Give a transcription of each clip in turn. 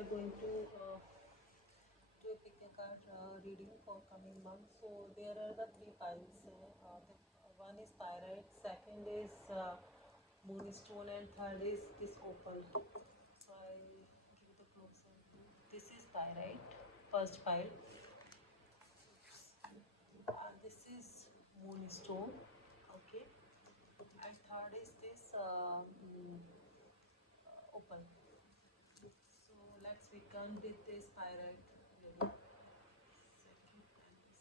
are going to do a pick a card reading for coming month. So there are the three piles. One is pyrite, second is moonstone, and third is this opal. So I'll give you the closer view. This is pyrite, first pile. This is moonstone, okay, and third is this opal. So let's begin with this pyrite reading. Second pile is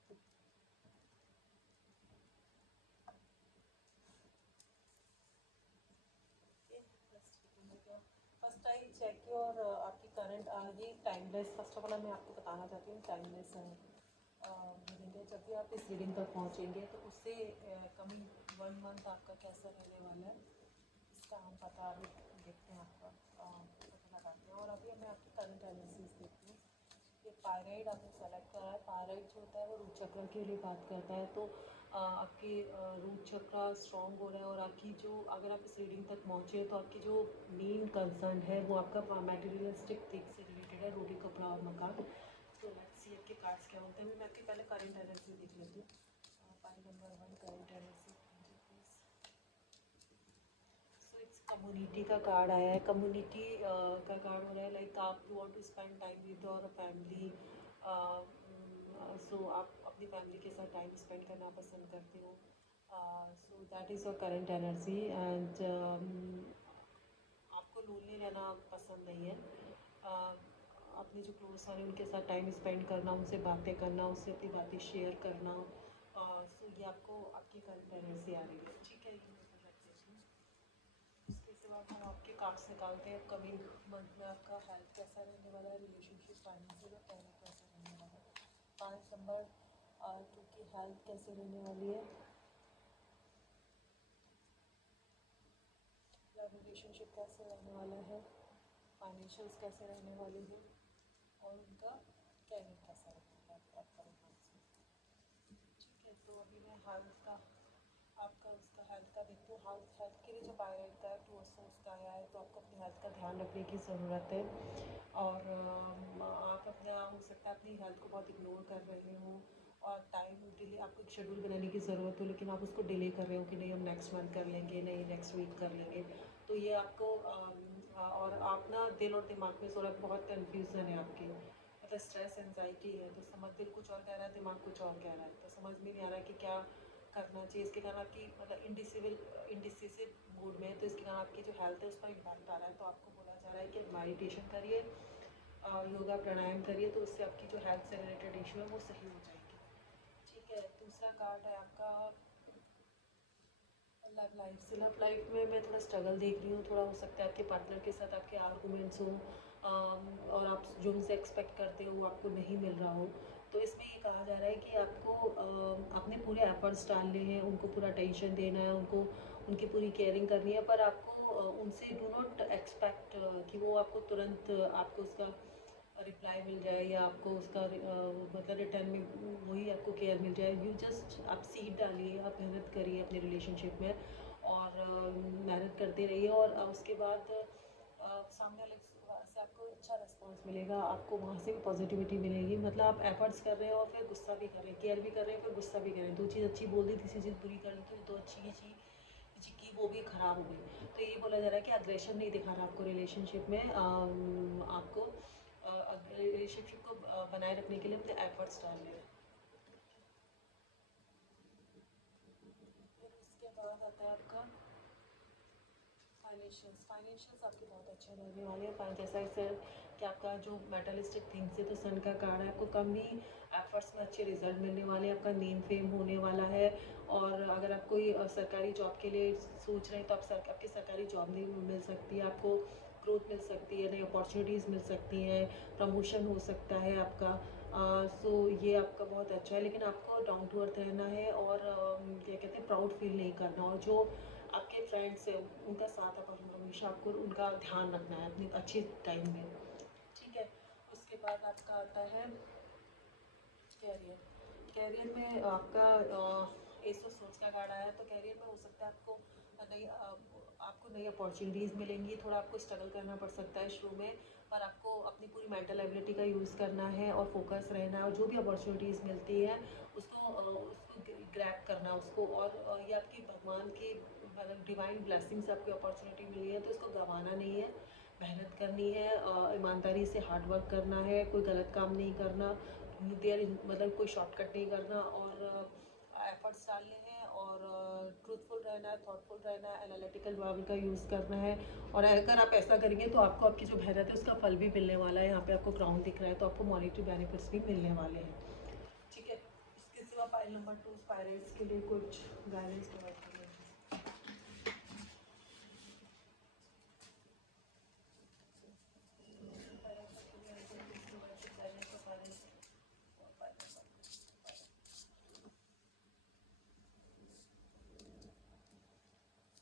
okay. Let's begin with your first I check your आपकी current ये timeless. First of all मैं आपको बताना चाहती हूँ timeless reading है। जब भी आप इस रीडिंग तक पहुँचेंगे तो उससे कमिंग 1 मंथ आपका कैसा रहने वाला है इसका हम पता अभी देखते हैं, आपका पता लगाते हैं। और अभी मैं आपकी करंट एनालिसिस देखती हूँ। ये पायराइड आपने सेलेक्ट करा है। पायराइड जो होता है वो रूट चक्र के लिए बात करता है। तो आपके रूट चक्र स्ट्रॉन्ग हो रहा है और आपकी जो अगर आप इस रीडिंग तक पहुँचे तो आपकी जो मेन कंसर्न है वो आपका मटेरियलिस्टिक थिंग से रिलेटेड है, रोटी कपड़ा और मकान। तो लेट्स सी आपके कार्ड्स क्या होते हैं। मैं आपके पहले करंट एनालिसिस देख लेती हूँ। Pile number 1 current analysis please. So it's community का कार्ड आया है। कम्युनिटी का कार्ड हो रहा है लाइक आप you want to spend time with your family. So आप अपनी फैमिली के साथ टाइम स्पेंड करना पसंद करते हो। So that is your current energy and आपको लोनली रहना पसंद नहीं है। अपने जो क्लोज हैं उनके साथ टाइम स्पेंड करना, उनसे बातें करना, उससे अपनी बातें शेयर करना। सो ये आपको आपकी करंट एनर्जी आ रही है, ठीक है। ये मैं इधर रख देती हूँ। इसके बाद हम आपके कार्ड्स निकालते हैं। कमिंग मंथ में आपका हेल्थ कैसा रहने वाला है, रिलेशनशिप, फाइनेंशियल और कैरियर कैसा रहने वाला है। 5 नंबर 2 की हेल्थ कैसे रहने वाली है, रिलेशनशिप कैसे रहने वाला है, फाइनेंशियल्स कैसे रहने वाले हैं और उनका कैरियर कैसा रहने वाला है अपकमिंग मंथ्स में, ठीक है। तो अभी मैं हेल्थ का आपका उसका हेल्थ का देखती हूँ। हेल्थ के लिए जो पायराइट का है टू सोर्स का आया है तो आपको अपनी हेल्थ का ध्यान रखने की ज़रूरत है। और आप अपना हो सकता है अपनी हेल्थ को बहुत इग्नोर कर रहे हो और टाइम डिले, आपको एक शेड्यूल बनाने की ज़रूरत हो लेकिन आप उसको डिले कर रहे हो कि नहीं हम नेक्स्ट मंथ कर लेंगे, नहीं नेक्स्ट वीक कर लेंगे। तो ये आपको और आप ना दिल और दिमाग में थोड़ा बहुत कन्फ्यूज़न है आपकी, मतलब स्ट्रेस एंजाइटी है। तो समझ दिल कुछ और कह रहा है, दिमाग कुछ और कह रहा है, तो समझ में नहीं आ रहा है कि क्या करना चाहिए। इसके कारण आपकी मतलब इंडिसिसिव मूड में है। तो इसके कारण आपकी जो हेल्थ है उस पर इम्पैक्ट आ रहा है। तो आपको बोला जा रहा है कि मेडिटेशन करिए, योगा प्राणायाम करिए, तो उससे आपकी जो हेल्थ से रिलेटेड इशू है वो सही हो जाएगी, ठीक है। दूसरा कार्ड है आपका लव लाइफ से। लव लाइफ में मैं थोड़ा स्ट्रगल देख रही हूँ। थोड़ा हो सकता है आपके पार्टनर के साथ आपके आर्गूमेंट्स हो और आप जो उनसे एक्सपेक्ट करते हो वो आपको नहीं मिल रहा हो। तो इसमें ये कहा जा रहा है कि आपको अपने पूरे एफर्ट्स डालने हैं, उनको पूरा टेंशन देना है, उनको उनकी पूरी केयरिंग करनी है, पर आपको उनसे डू नॉट एक्सपेक्ट कि वो आपको तुरंत आपको उसका रिप्लाई मिल जाए या आपको उसका मतलब रिटर्न में वही आपको केयर मिल जाए। यू जस्ट आप सीड डालिए, आप मेहनत करिए अपने रिलेशनशिप में और मेहनत करते रहिए और उसके बाद सामने वाले से आपको अच्छा रिस्पॉन्स मिलेगा, आपको वहाँ से भी पॉजिटिविटी मिलेगी। मतलब आप एफर्ट्स कर रहे हैं और फिर गुस्सा भी कर रहे हैं, केयर भी कर रहे हैं फिर गुस्सा भी कर रहे हैं। दो चीज़ अच्छी बोल दी, तीसरी चीज़ बुरी कर दी, तो दो अच्छी चीज़ की वो भी ख़राब हो गई। तो ये बोला जा रहा है कि अग्रेशन नहीं दिखाना आपको रिलेशनशिप में। आपको रिलेशनशिप को बनाए रखने के लिए अपने एफर्ट्स डालने हैं। फिर उसके बाद आता है आपका फाइनेंशियल्स आपके बहुत अच्छे रहने वाले हैं। जैसा सर कि आपका जो मेटलिस्टिक थिंग्स है तो सन का कार्ड है, आपको कम ही एफर्ट्स में अच्छे रिजल्ट मिलने वाले हैं, आपका नेम फेम होने वाला है। और अगर आप कोई सरकारी जॉब के लिए सोच रहे हैं तो आपकी सरकारी जॉब नहीं मिल सकती है, आपको ग्रोथ मिल सकती है, नई अपॉर्चुनिटीज़ मिल सकती हैं, प्रमोशन हो सकता है आपका। सो ये आपका बहुत अच्छा है, लेकिन आपको डाउन टू अर्थ रहना है और क्या कहते हैं प्राउड फील नहीं करना। और जो आपके फ्रेंड्स हैं उनका साथ आप हमेशा आपको उनका ध्यान रखना है अपनी अच्छी टाइम में, ठीक है। उसके बाद आपका आता है कैरियर। कैरियर में आपका एस ऑफ सोर्स का कार्ड आया, तो करियर में हो सकता है आपको नई अपॉर्चुनिटीज़ मिलेंगी। थोड़ा आपको स्ट्रगल करना पड़ सकता है शुरू में, पर आपको अपनी पूरी मेंटल एबिलिटी का यूज़ करना है और फोकस रहना है, और जो भी अपॉर्चुनिटीज़ मिलती है उसको ग्रैब करना उसको, और ये आपकी भगवान की मतलब डिवाइन ब्लेसिंग से आपकी अपॉर्चुनिटी मिली है, तो इसको गंवाना नहीं है, मेहनत करनी है, ईमानदारी से हार्ड वर्क करना है, कोई गलत काम नहीं करना, देर मतलब कोई शॉर्टकट नहीं करना, और एफर्ट्स डालने हैं, और ट्रूथफुल रहना है, थॉटफुल रहना है, एनालिटिकल वर्ब का यूज़ करना है। और अगर आप ऐसा करेंगे तो आपको आपकी जो मेहनत है उसका फल भी मिलने वाला है। यहाँ पे आपको क्राउन दिख रहा है, तो आपको मॉनेटरी बेनिफिट्स भी मिलने वाले हैं। ठीक है, इसके सिवा फाइल नंबर 2 स्पायरल्स के लिए कुछ गाइडेंस प्रोवाइड करेंगे।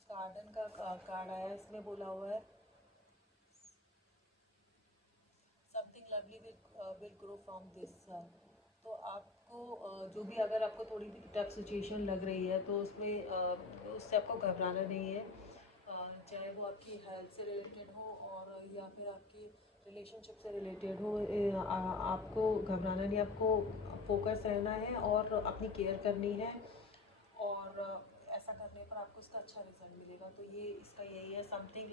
गार्डन का कार्ड आया, इसमें बोला हुआ है something lovely will grow from this. तो आपको जो भी अगर आपको थोड़ी भी टफ सिचुएशन लग रही है तो उससे आपको घबराना नहीं है। चाहे वो आपकी हेल्थ से रिलेटेड हो और या फिर आपकी रिलेशनशिप से रिलेटेड हो, आपको घबराना नहीं, आपको फोकस रहना है और अपनी केयर करनी है, और ऐसा करने पर आपको इसका अच्छा रिजल्ट मिलेगा। तो ये इसका यही है, something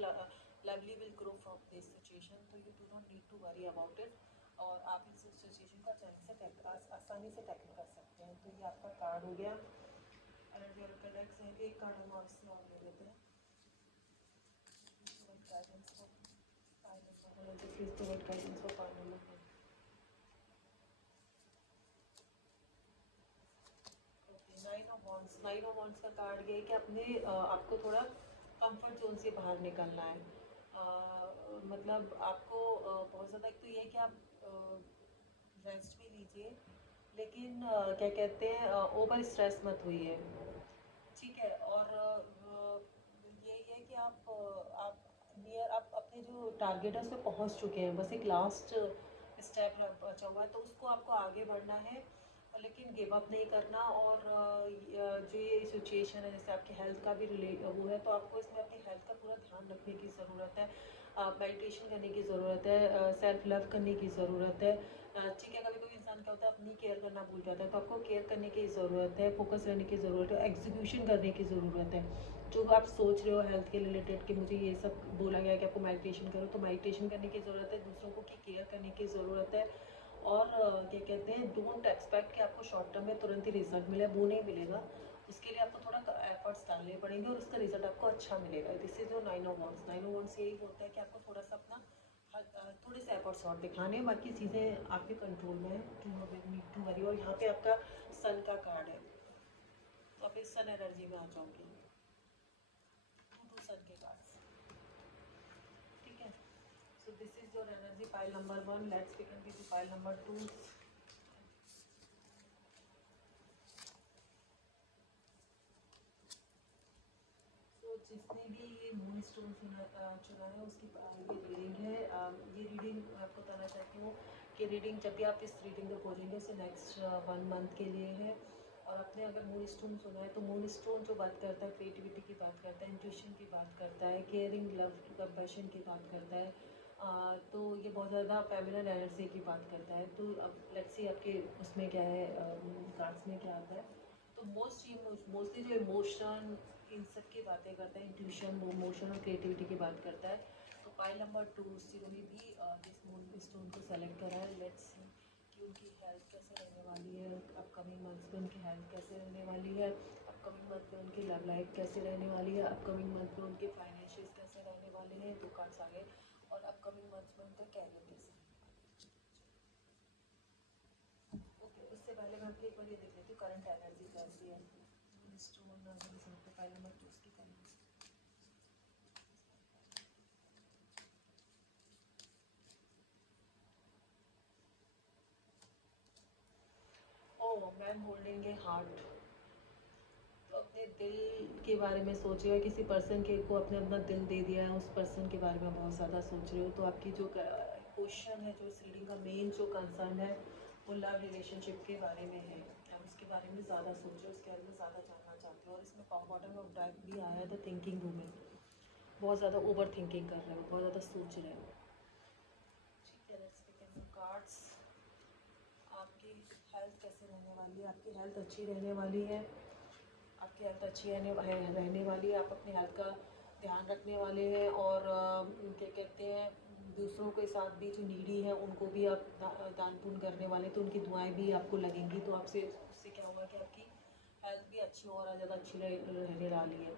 lovely will grow from this situation, तो you do not need to worry about it, और आप इस सिचुएशन को आसानी से टैकल कर सकते हैं। तो ये आपका कार्ड हो गया। एनर्जी और कनेक्ट है, एक कार्ड हम और इसमें और ले लेते हैं। Guidance for please provide guidance for final. Nine of wands का कार्ड ये है कि आपको थोड़ा कंफर्ट जोन से बाहर निकलना है। मतलब आपको बहुत ज़्यादा, एक तो ये है कि आप रेस्ट भी लीजिए, लेकिन क्या कहते हैं, ओवर स्ट्रेस मत होइए। ठीक है, और यही है कि आप अपने जो टारगेट है उस पर पहुँच चुके हैं, बस एक लास्ट स्टेप बचा हुआ है, तो उसको आपको आगे बढ़ना है, लेकिन गिव अप नहीं करना। और जो ये सिचुएशन है, जैसे आपकी हेल्थ का भी रिलेट वो है, तो आपको इसमें अपनी हेल्थ का पूरा ध्यान रखने की ज़रूरत है, मेडिटेशन करने की ज़रूरत है, सेल्फ लव करने की ज़रूरत है। ठीक है, कभी कभी इंसान क्या होता है अपनी केयर करना भूल जाता है, तो आपको केयर करने की ज़रूरत है, फोकस रहने की ज़रूरत है, एग्जीक्यूशन करने की ज़रूरत है। जो आप सोच रहे हो हेल्थ के रिलेटेड कि मुझे ये सब बोला गया है कि आपको मेडिटेशन करो, तो मेडिटेशन करने की ज़रूरत है, दूसरों को की केयर करने की ज़रूरत है। और क्या कहते हैं, डोंट एक्सपेक्ट कि आपको शॉर्ट टर्म में तुरंत ही रिजल्ट मिले, वो नहीं मिलेगा। उसके लिए आपको थोड़ा एफर्ट्स डालने पड़ेंगे और उसका रिजल्ट आपको अच्छा मिलेगा। This is your nine of wands यही होता है कि आपको थोड़ा सा अपना थोड़े से एफर्ट्स और दिखाने हैं, बाकी चीज़ें आपके कंट्रोल में है, टू नीड टू वरी। और यहाँ पे आपका सन का कार्ड है, तो आप इस सन एनर्जी में आ जाओगे, टू सन के कार्ड्स। ठीक है, so this is your energy pile number 1। Let's begin with pile number 2। तो जिसने भी ये मून स्टोन चुना है उसकी ये रीडिंग है। ये रीडिंग आपको बताना चाहती हूँ कि रीडिंग जब भी आप इस रीडिंग को खोलेंगे उसे नेक्स्ट 1 मंथ के लिए है। और आपने अगर मून स्टोन सुना है तो मून स्टोन जो बात करता है क्रिएटिविटी की बात करता है, इंट्यूशन की बात करता है, केयरिंग लव कंपैशन की बात करता है। तो ये बहुत ज़्यादा फेमिनिन एनर्जी की बात करता है। तो अब लेट्स सी आपके उसमें क्या है, कार्ड्स में क्या आता है। तो मोस्टली जो इमोशन इन सब की बातें करता है, इंट्यूशन, वो इमोशन और क्रिएटिविटी की बात करता है। तो पाइल नंबर 2 जिन्होंने भी जिस मून स्टोन को सेलेक्ट करा है, लेट्स सी कि उनकी हेल्थ कैसे रहने वाली है, अपकमिंग मंथ्स में उनकी हेल्थ कैसे रहने वाली है, अपकमिंग मंथ में उनकी लव लाइफ कैसे रहने वाली है, अपकमिंग मंथ में उनके फाइनेंशियल्स कैसे रहने वाले हैं, 2 कार्ड्स आगे, और अपकमिंग मंथ्स में उनका कैरियर कैसे रहने वाला है। ओके, उससे पहले मैं आपकी एक बार ये देख लेती हूँ करंट एनर्जी कैसी है। स्टोन पाइल नंबर 2 उसकी करेंगे। ओह, मैन होल्डिंग ए हार्ट। तो अपने दिल के बारे में सोच रहे हो, किसी पर्सन के को अपने अपना दिल दे दिया है, उस पर्सन के बारे में बहुत ज़्यादा सोच रहे हो। तो आपकी जो क्वेश्चन है, जो इस रीडिंग का मेन जो कंसर्न है, वो लव रिलेशनशिप के बारे में है। उसके बारे में ज़्यादा सोच रहे हो, उसके बारे में ज़्यादा जानना चाहते हो। और इसमें बॉटम ऑफ ड्राइव भी आया है द थिंकिंग वूमेन, बहुत ज़्यादा ओवर थिंकिंग कर रहे हो, बहुत ज़्यादा सोच रहे हो। ठीक है, लेट्स पिक सम कार्ड्स। आपकी हेल्थ कैसे रहने वाली है? आपकी हेल्थ अच्छी रहने वाली है, आपकी हेल्थ अच्छी रहने वाली है। आप अपनी हेल्थ का ध्यान रखने वाले हैं और क्या कहते हैं, दूसरों के साथ भी जो नीडी है उनको भी आप दान पुण्य करने वाले, तो उनकी दुआएं भी आपको लगेंगी। तो आपसे उससे क्या होगा कि आपकी हेल्थ भी अच्छी और ज़्यादा अच्छी रहने वाली है।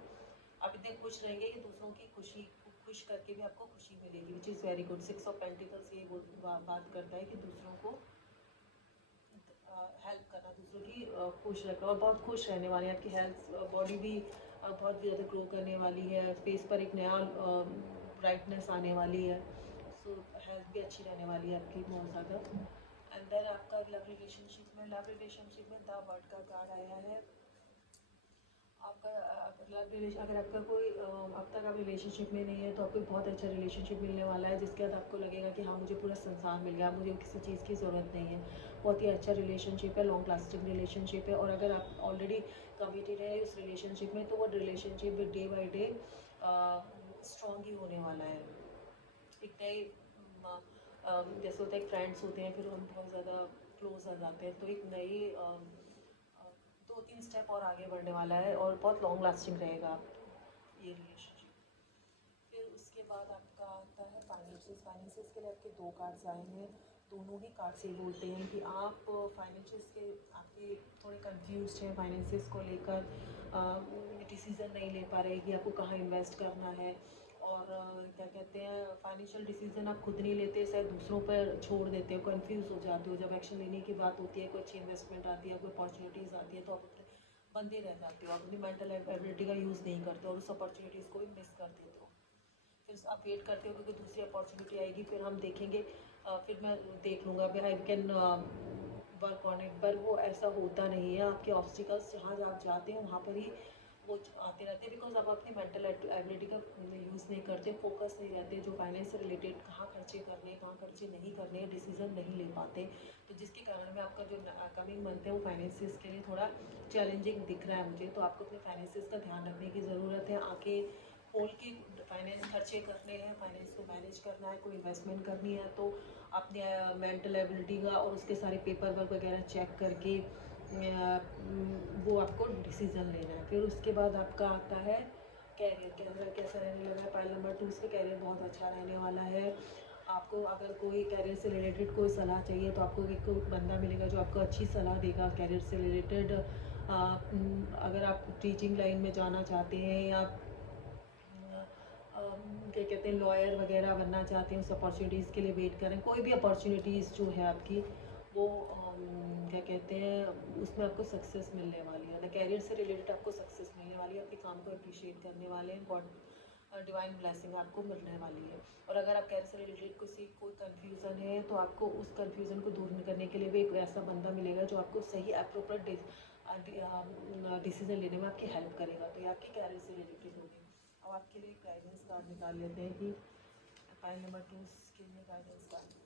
आप इतने खुश रहेंगे कि दूसरों की खुशी खुश करके भी आपको खुशी मिलेगी, which is very good. 6 of pentacles ये बात करता है कि दूसरों को हेल्प करना, दूसरों की खुश रखना और बहुत खुश रहने वाले हैं। आपकी हेल्थ बॉडी भी बहुत ज़्यादा ग्रो करने वाली है, फेस पर एक नया ब्राइटनेस आने वाली है। सो हेल्थ भी अच्छी रहने वाली है आपकी बहुत ज़्यादा। एंड देन आपका लव रिलेशनशिप में द वर्ड का कार्ड आया है। आपका अगर आपका कोई अब तक आप रिलेशनशिप में नहीं है तो आपको बहुत अच्छा रिलेशनशिप मिलने वाला है, जिसके बाद आपको लगेगा कि हाँ मुझे पूरा संसार मिल गया, मुझे किसी चीज़ की ज़रूरत नहीं है। बहुत ही अच्छा रिलेशनशिप है, लॉन्ग लास्टिंग रिलेशनशिप है। और अगर आप ऑलरेडी कमिटेड है उस रिलेशनशिप में, तो वो relationship day by day strong ही होने वाला है। एक नए जैसे होता है फ्रेंड्स होते हैं, फिर हम बहुत ज़्यादा क्लोज आ जाते हैं, तो एक नई 2-3 स्टेप और आगे बढ़ने वाला है और बहुत लॉन्ग लास्टिंग रहेगा ये रिलेशनशिप। फिर उसके बाद आपका आता है फाइनेंसिस के लिए आपके 2 कार्ड्स आए हैं। दोनों ही कार्ड्स ये बोलते हैं कि आप फाइनेंशियल्स के आपके थोड़े कंफ्यूज हैं फाइनेंसिस को लेकर, डिसीज़न नहीं ले पा रहे कि आपको कहाँ इन्वेस्ट करना है। और क्या कहते हैं, फाइनेंशियल डिसीजन आप खुद नहीं लेते, शायद दूसरों पर छोड़ देते हो, कंफ्यूज हो जाते हो। जब एक्शन लेने की बात होती है, कोई अच्छी इन्वेस्टमेंट आती है, कोई अपॉर्चुनिटीज़ आती है, तो आप अपने बंदे रह जाते हो, आप अपनी मेंटल एबिलिटी का यूज़ नहीं करते और उस अपॉर्चुनिटीज़ को भी मिस कर देते हो। फिर आप वेट करते हो क्योंकि दूसरी अपॉर्चुनिटी आएगी, फिर हम देखेंगे, फिर मैं देख लूँगा, I can work on it. पर वो ऐसा होता नहीं है। आपके ऑब्स्टिकल्स जहाँ आप जाते हैं वहाँ पर ही वो आते रहते हैं, बिकॉज आप अपनी मेंटल एबिलिटी का यूज़ नहीं करते, फोकस नहीं रहते, जो फाइनेंस से रिलेटेड कहाँ खर्चे करने कहाँ खर्चे नहीं करने, डिसीजन नहीं ले पाते। तो जिसके कारण में आपका जो कमिंग मंथ है वो फाइनेंसिस के लिए थोड़ा चैलेंजिंग दिख रहा है मुझे। तो आपको अपने फाइनेंसिस का ध्यान रखने की ज़रूरत है। आके खोल के फाइनेंस खर्चे करने हैं, फाइनेंस को मैनेज करना है, कोई इन्वेस्टमेंट करनी है तो अपने मेंटल एबिलिटी का और उसके सारे पेपर वर्क वगैरह चेक करके वो आपको डिसीज़न लेना है। फिर उसके बाद आपका आता है कैरियर कैसा रहने लगा है। पाइल नंबर 2 पे कैरियर बहुत अच्छा रहने वाला है। आपको अगर कोई कैरियर से रिलेटेड कोई सलाह चाहिए तो आपको एक कोई बंदा मिलेगा जो आपको अच्छी सलाह देगा कैरियर से रिलेटेड। अगर आप टीचिंग लाइन में जाना चाहते हैं या क्या कहते हैं लॉयर वगैरह बनना चाहते हैं, उस अपॉर्चुनिटीज़ के लिए वेट करें। कोई भी अपॉर्चुनिटीज़ जो है आपकी वो क्या कहते हैं उसमें आपको सक्सेस मिलने वाली है। कैरियर से रिलेटेड आपको सक्सेस मिलने वाली है, आपके काम को अप्रिशिएट करने वाले हैं, गॉड डिवाइन ब्लेसिंग आपको मिलने वाली है। और अगर आप कैरियर से रिलेटेड कोई कन्फ्यूज़न है तो आपको उस कन्फ्यूज़न को दूर करने के लिए भी एक ऐसा बंदा मिलेगा जो आपको सही अप्रोप्रिएट डिसीजन लेने में आपकी हेल्प करेगा। तो ये आपकी कैरियर से रिलेटेड होगी। अब आपके लिए गाइडेंस कार्ड निकाल लेते हैं कि पाइल नंबर 2 के लिए guidance card.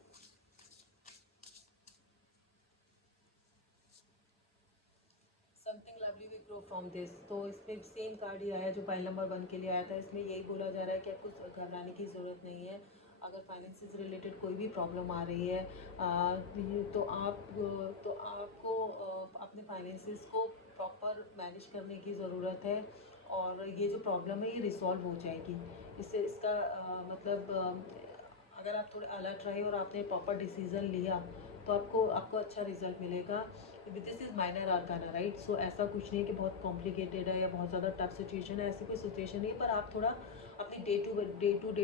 Something lovely will grow from this. तो इसमें सेम कार्ड ही आया जो पाइल नंबर 1 के लिए आया था। इसमें यही बोला जा रहा है कि आपको घबराने की ज़रूरत नहीं है। अगर फाइनेंस से रिलेटेड कोई भी प्रॉब्लम आ रही है तो आपको अपने फाइनेंसिस को प्रॉपर मैनेज करने की ज़रूरत है। और ये जो प्रॉब्लम है ये रिसॉल्व हो जाएगी। इससे इसका अगर आप थोड़े अलर्ट रहे और आपने प्रॉपर डिसीज़न लिया तो आपको आपको अच्छा रिजल्ट मिलेगा। This is minor arcana, right. So ऐसा कुछ नहीं है कि बहुत कॉम्प्लिकेटेड है या बहुत ज़्यादा टफ सिचुएशन है, ऐसी कोई सिचुएशन नहीं है। पर आप थोड़ा अपनी डे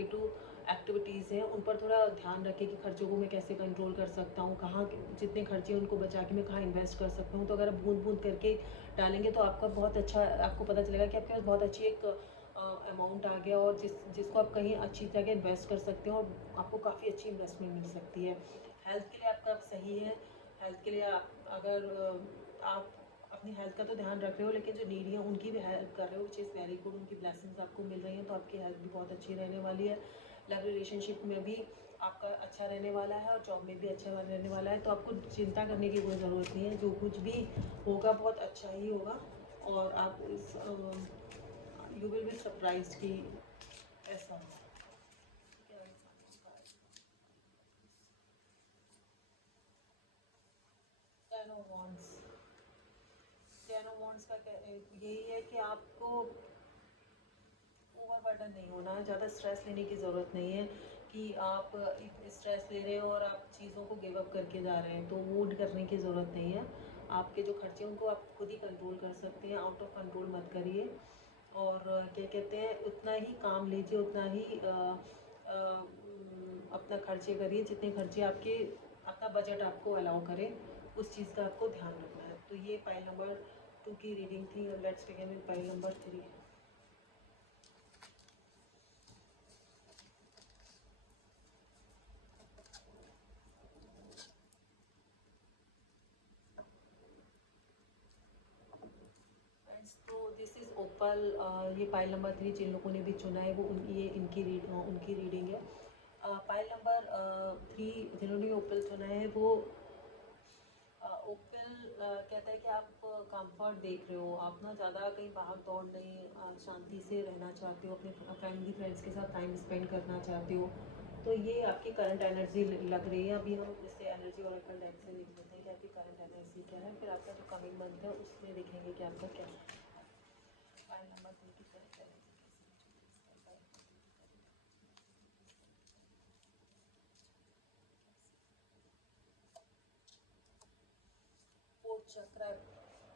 टू एक्टिविटीज़ हैं उन पर थोड़ा ध्यान रखें कि खर्चों को मैं कैसे कंट्रोल कर सकता हूँ, कहाँ जितने खर्चे उनको बचा के मैं कहाँ इन्वेस्ट कर सकता हूँ। तो अगर आप बूंद बूंद करके डालेंगे तो आपका बहुत अच्छा, आपको पता चलेगा कि आपके पास बहुत अच्छी एक अमाउंट आ गया और जिसको आप कहीं अच्छी जगह इन्वेस्ट कर सकते हो और आपको काफ़ी अच्छी इन्वेस्टमेंट मिल सकती है। हेल्थ के लिए आपका सही है। हेल्थ के लिए अगर आप अपनी हेल्थ का तो ध्यान रख रहे हो लेकिन जो नीडी है उनकी भी हेल्प कर रहे हो, विच इज़ वेरी गुड। उनकी ब्लेसिंग्स आपको मिल रही हैं तो आपकी हेल्थ भी बहुत अच्छी रहने वाली है। लव रिलेशनशिप में भी आपका अच्छा रहने वाला है और जॉब में भी अच्छा रहने वाला है। तो आपको चिंता करने की कोई ज़रूरत नहीं है, जो कुछ भी होगा बहुत अच्छा ही होगा। और आप इस यू विल बी सरप्राइज्ड कि ऐसा है। Ten of wands, ten of wands का यही है कि आपको ओवर बर्डन नहीं होना है, ज़्यादा स्ट्रेस लेने की ज़रूरत नहीं है कि आप स्ट्रेस ले रहे हो और आप चीज़ों को गिव अप करके जा रहे हैं, तो वो करने की ज़रूरत नहीं है। आपके जो खर्चे उनको आप खुद ही कंट्रोल कर सकते हैं, आउट ऑफ कंट्रोल मत करिए। और क्या कहते हैं, उतना ही काम लीजिए, उतना ही अपना खर्चे करिए जितने खर्चे आपके, अपना बजट आपको अलाउ करे, उस चीज़ का आपको ध्यान रखना है। तो ये फाइल नंबर 2 की रीडिंग थी। और let's begin with file number 3। Friends, तो दिस इज़ ओपल। ये फाइल नंबर 3 जिन लोगों ने भी चुना है वो ये उनकी रीडिंग है। फाइल नंबर 3 जिन्होंने ओपल चुना है वो ओपल कहता है कि आप कंफर्ट देख रहे हो, आप ना ज़्यादा कहीं भाग दौड़ नहीं, शांति से रहना चाहते हो, अपने फैमिली फ्रेंड्स के साथ टाइम स्पेंड करना चाहते हो। तो ये आपकी करंट एनर्जी लग रही है। अभी हम इससे एनर्जी ओरेकल डेक से देख लेते हैं कि आपकी करंट एनर्जी क्या है, फिर आपका जो कमिंग मंथ है उसमें देखेंगे कि आपका क्या है। फाइल नंबर 3 की करंट एनर्जी फोर्थ चक्र,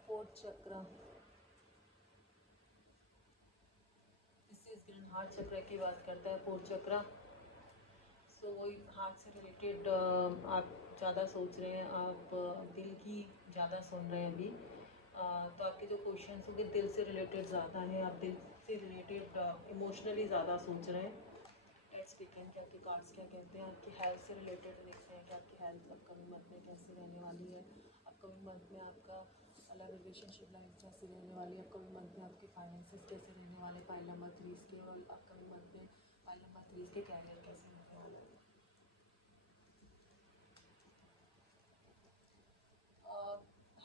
फोर्थ चक्र, इस हार्ट चक्र की बात करता है फोर्थ चक्र। सो वही हार्ट से रिलेटेड आप ज़्यादा सोच रहे हैं, आप दिल की ज़्यादा सुन रहे हैं अभी। तो आपके जो क्वेश्चन होंगे दिल से रिलेटेड ज़्यादा है, आप दिल से रिलेटेड इमोशनली ज़्यादा सोच रहे हैं। लेट्स बिगिन कि आपके कार्ड्स क्या कहते हैं। आपकी हेल्थ से रिलेटेड देखते हैं कि आपकी हेल्थ अपकमिंग मंथ में कैसे रहने वाली है। अपकमिंग मंथ में आपका अलग रिलेशनशिप लाइफ कैसे रहने वाली है। अपकमिंग मंथ में आपके फाइनेंसेस कैसे रहने वाले फाइल नंबर 3 के। और अपकमिंग मंथ में फाइल नंबर 3 के कैरियर कैसे रहने वाले हैं।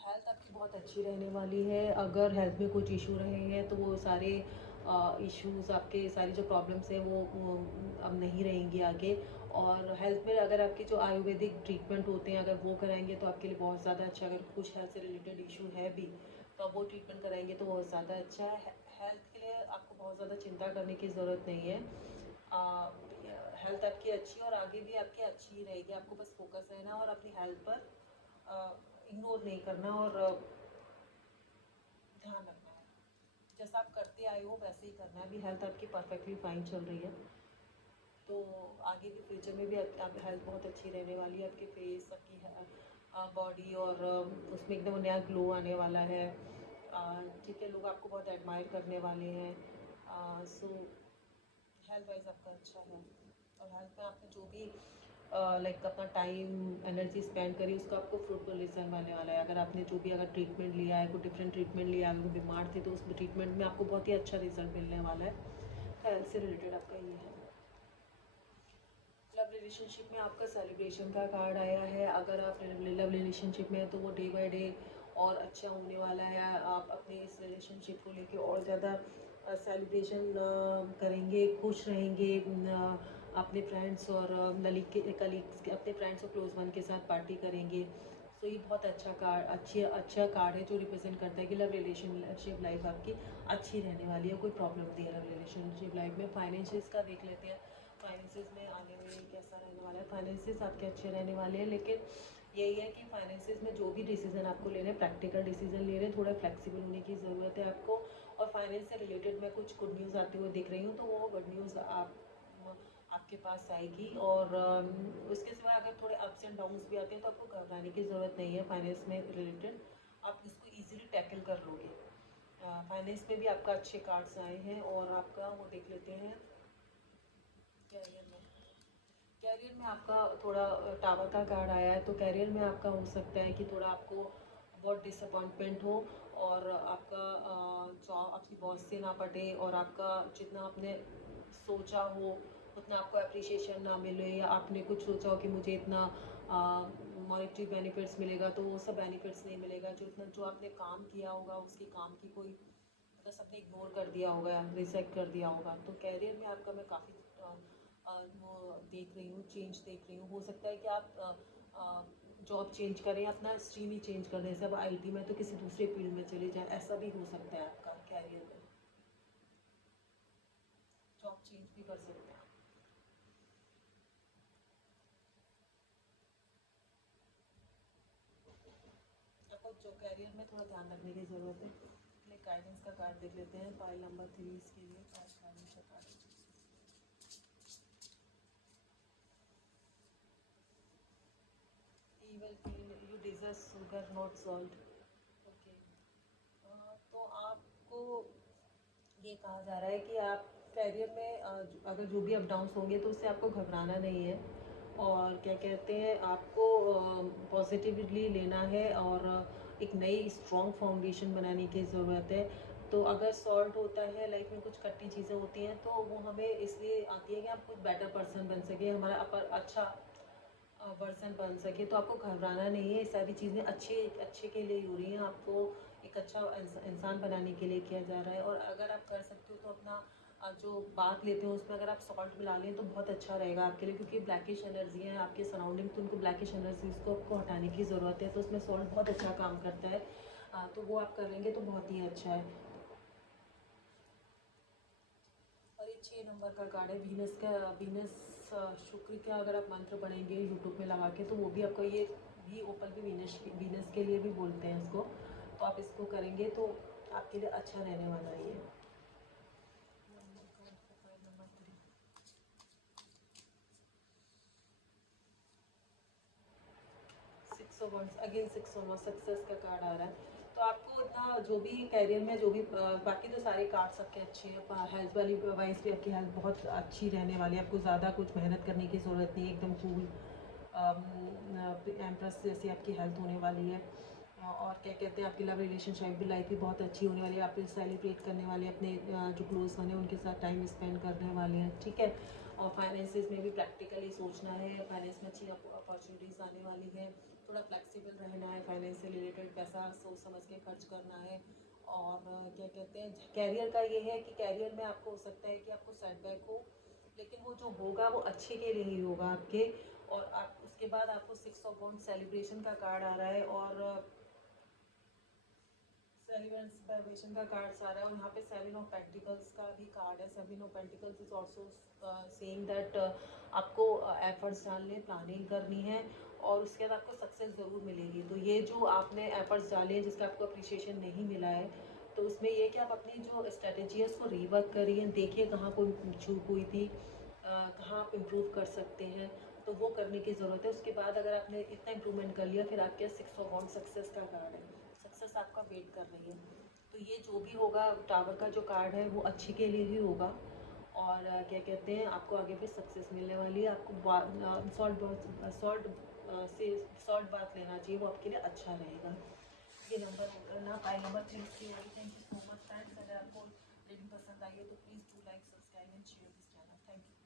हेल्थ आपकी बहुत अच्छी रहने वाली है। अगर हेल्थ में कुछ इशू रहे हैं तो वो सारे इश्यूज, आपके सारी जो प्रॉब्लम्स हैं वो अब नहीं रहेंगी आगे। और हेल्थ में अगर आपके जो आयुर्वेदिक ट्रीटमेंट होते हैं अगर वो कराएंगे तो आपके लिए बहुत ज़्यादा अच्छा है। अगर कुछ हेल्थ से रिलेटेड इशू है भी तो आप वो ट्रीटमेंट कराएंगे तो बहुत ज़्यादा अच्छा है। हेल्थ के लिए आपको बहुत ज़्यादा चिंता करने की ज़रूरत नहीं है। हेल्थ आपकी अच्छी और आगे भी आपकी अच्छी ही रहेगी। आपको बस फोकस रहना और अपनी हेल्थ पर इग्नोर नहीं करना और ध्यान रखना है। जैसा आप करते आए हो वैसे ही करना है। अभी हेल्थ आपकी परफेक्टली फाइन चल रही है, तो आगे के फ्यूचर में भी आपकी हेल्थ बहुत अच्छी रहने वाली है। आपके फेस, आपकी बॉडी और उसमें एकदम नया ग्लो आने वाला है। ठीक है, लोग आपको बहुत एडमायर करने वाले हैं। सो हेल्थ वाइज आपका अच्छा है। और हेल्थ में आपने जो भी लाइक अपना टाइम एनर्जी स्पेंड करी उसका आपको फ्रूटफुल रिजल्ट आने वाला है। अगर आपने जो भी अगर ट्रीटमेंट लिया है, कोई डिफरेंट ट्रीटमेंट लिया है, अगर बीमार थे तो उस ट्रीटमेंट में आपको बहुत ही अच्छा रिजल्ट मिलने वाला है। हेल्थ से रिलेटेड आपका ये है। लव रिलेशनशिप में आपका सेलिब्रेशन का कार्ड आया है। अगर आप लव रिलेशनशिप में हैं तो वो डे बाय डे और अच्छा होने वाला है। आप अपने इस रिलेशनशिप को लेके और ज़्यादा सेलिब्रेशन करेंगे, खुश रहेंगे। अपने फ्रेंड्स और कलीग्स अपने फ्रेंड्स और क्लोज वन के साथ पार्टी करेंगे। सो ये बहुत अच्छा कार्ड, अच्छा कार्ड है जो रिप्रेजेंट करता है कि लव रिलेशनशिप लाइफ आपकी अच्छी रहने वाली है, कोई प्रॉब्लम नहीं है लव रिलेशनशिप लाइफ में। फाइनेंशियल्स का देख लेते हैं, फाइनेंसेस में आगे में कैसा रहने वाला है। फाइनेंसेस आपके अच्छे रहने वाले हैं, लेकिन यही है कि फाइनेंसेस में जो भी डिसीजन आपको लेने हैं, प्रैक्टिकल डिसीजन ले रहे हैं, थोड़ा फ्लेक्सिबल होने की ज़रूरत है आपको। और फाइनेंस से रिलेटेड मैं कुछ गुड न्यूज़ आते हुए दिख रही हूँ, तो वो गुड न्यूज़ आपके पास आएगी। और उसके सिवा अगर थोड़े अप्स एंड डाउन्स भी आते हैं तो आपको घबराने की ज़रूरत नहीं है। फाइनेंस में रिलेटेड आप इसको ईजिली टैकल कर लोगे। फाइनेंस में भी आपका अच्छे कार्ड्स आए हैं। और आपका वो देख लेते हैं कैरियर में। कैरियर में आपका थोड़ा टावर का कार्ड आया है, तो कैरियर में आपका हो सकता है कि थोड़ा आपको बहुत डिसअपॉइंटमेंट हो और आपका जॉब आपकी बॉस से ना पटे और आपका जितना आपने सोचा हो उतना आपको अप्रिशिएशन ना मिले, या आपने कुछ सोचा हो कि मुझे इतना मॉनेटरी बेनिफिट्स मिलेगा, तो वो सब बेनिफिट्स नहीं मिलेगा। जो इतना जो आपने काम किया होगा उसकी काम की कोई मतलब सबने इग्नोर कर दिया होगा, रिजेक्ट कर दिया होगा। तो कैरियर में आपका मैं काफ़ी वो देख रही हूँ, चेंज देख रही हूँ। हो सकता है कि आप जॉब चेंज करें, अपना स्ट्रीम ही चेंज कर दें, जैसे अब आईटी में तो किसी दूसरे फील्ड में चले जाएं, ऐसा भी हो सकता है आपका कैरियर में, जॉब चेंज भी कर सकते हैं। आपको जो कैरियर में थोड़ा ध्यान रखने की ज़रूरत है, इसलिए गाइडेंस का कार्ड देख लेते हैं। फाइल नंबर 3 इसके लिए गाइडेंस का card. Evil feel you deserve sugar not salt. Okay, तो आपको ये कहा जा रहा है कि आप कैरियर में अगर जो भी अप डाउन्स होंगे तो उससे आपको घबराना नहीं है, और क्या कहते हैं, आपको पॉजिटिवली लेना है, और एक नई स्ट्रॉन्ग फाउंडेशन बनाने की ज़रूरत है। तो अगर सॉल्ट होता है, लाइफ में कुछ खट्टी चीज़ें होती हैं, तो वो हमें इसलिए आती है कि आप कुछ बेटर पर्सन बन सके, हमारा अपर अच्छा पर्सन बन सके। तो आपको घबराना नहीं है, ये सारी चीज़ें अच्छे अच्छे के लिए ही हो रही हैं, आपको एक अच्छा इंसान बनाने के लिए किया जा रहा है। और अगर आप कर सकते हो तो अपना जो बात लेते हो उसमें अगर आप सॉल्ट मिला लें तो बहुत अच्छा रहेगा आपके लिए, क्योंकि ब्लैकिश एनर्जी है आपके सराउंडिंग, तो उनको ब्लैकिश एनर्जीज को आपको हटाने की ज़रूरत है, तो उसमें सॉल्ट बहुत अच्छा काम करता है। तो वो आप करेंगे तो बहुत ही अच्छा है। और ये 6 नंबर का कार्ड है वीनस का। वीनस शुक्र का अगर आप मंत्र पढ़ेंगे यूट्यूब में लगा के, तो वो भी आपका ये भी ओपल भी वीनस वीनस के लिए भी बोलते हैं इसको। तो आप इसको करेंगे तो आपके लिए अच्छा रहने वाला है ये। Number 3 6 of wands, again 6 of wands, success का कार्ड आ रहा है। तो आपको इतना जो भी कैरियर में जो भी बाकी तो सारे कार्ड सबके अच्छे हैं, हेल्थ वाली वाइज भी आपकी हेल्थ बहुत अच्छी रहने वाली है, आपको ज़्यादा कुछ मेहनत करने की ज़रूरत नहीं है, एकदम कूल एम्प्रेस जैसी आपकी हेल्थ होने वाली है। और क्या कहते हैं, आपकी लव रिलेशनशिप भी लाइफ भी बहुत अच्छी होने वाली है, आप सेलिब्रेट करने वाले अपने जो क्लोज वन है उनके साथ टाइम स्पेंड करने वाले हैं, ठीक है। और फाइनेंसिस में भी प्रैक्टिकली सोचना है, फाइनेंस में अच्छी अपॉर्चुनिटीज़ आने वाली है, थोड़ा फ्लेक्सिबल रहना है, फाइनेंस से रिलेटेड पैसा सोच समझ के खर्च करना है। और क्या कहते हैं, कैरियर का ये है कि कैरियर में आपको हो सकता है कि आपको सेटबैक हो, लेकिन वो जो होगा वो अच्छे के लिए ही होगा आपके। और आप उसके बाद आपको 6 ऑफ वंड्स सेलिब्रेशन का कार्ड आ रहा है, और सेलिब्रेशन का कार्ड आ रहा है, और यहाँ पे 7 ऑफ पेंटिकल्स का भी कार्ड है। 7 of pentacles is also saying that आपको एफर्ट्स डालने, प्लानिंग करनी है, और उसके बाद आपको सक्सेस ज़रूर मिलेगी। तो ये जो आपने एफर्ट्स डाले हैं जिसका आपको अप्रिशिएशन नहीं मिला है, तो उसमें ये कि आप अपनी जो स्ट्रेटेजी है उसको रीवर्क करिए, देखिए कहाँ कोई चूक हुई थी, कहाँ आप इम्प्रूव कर सकते हैं, तो वो करने की ज़रूरत है। उसके बाद अगर आपने इतना इम्प्रूवमेंट कर लिया, फिर आपके 6 ऑफ वंड सक्सेस का कार्ड है, सक्सेस आपका वेट कर रही है। तो ये जो भी होगा, टावर का जो कार्ड है वो अच्छे के लिए ही होगा। और क्या कहते हैं, आपको आगे फिर सक्सेस मिलने वाली है। आपको सॉल्ट से सॉल्ट बात लेना चाहिए, वो आपके लिए अच्छा रहेगा। ये नंबर ना फाइल नंबर 3 की होगी। Thank you so much friends. अगर आपको रीडिंग पसंद आई है तो please do like, subscribe and share this channel. Thank you.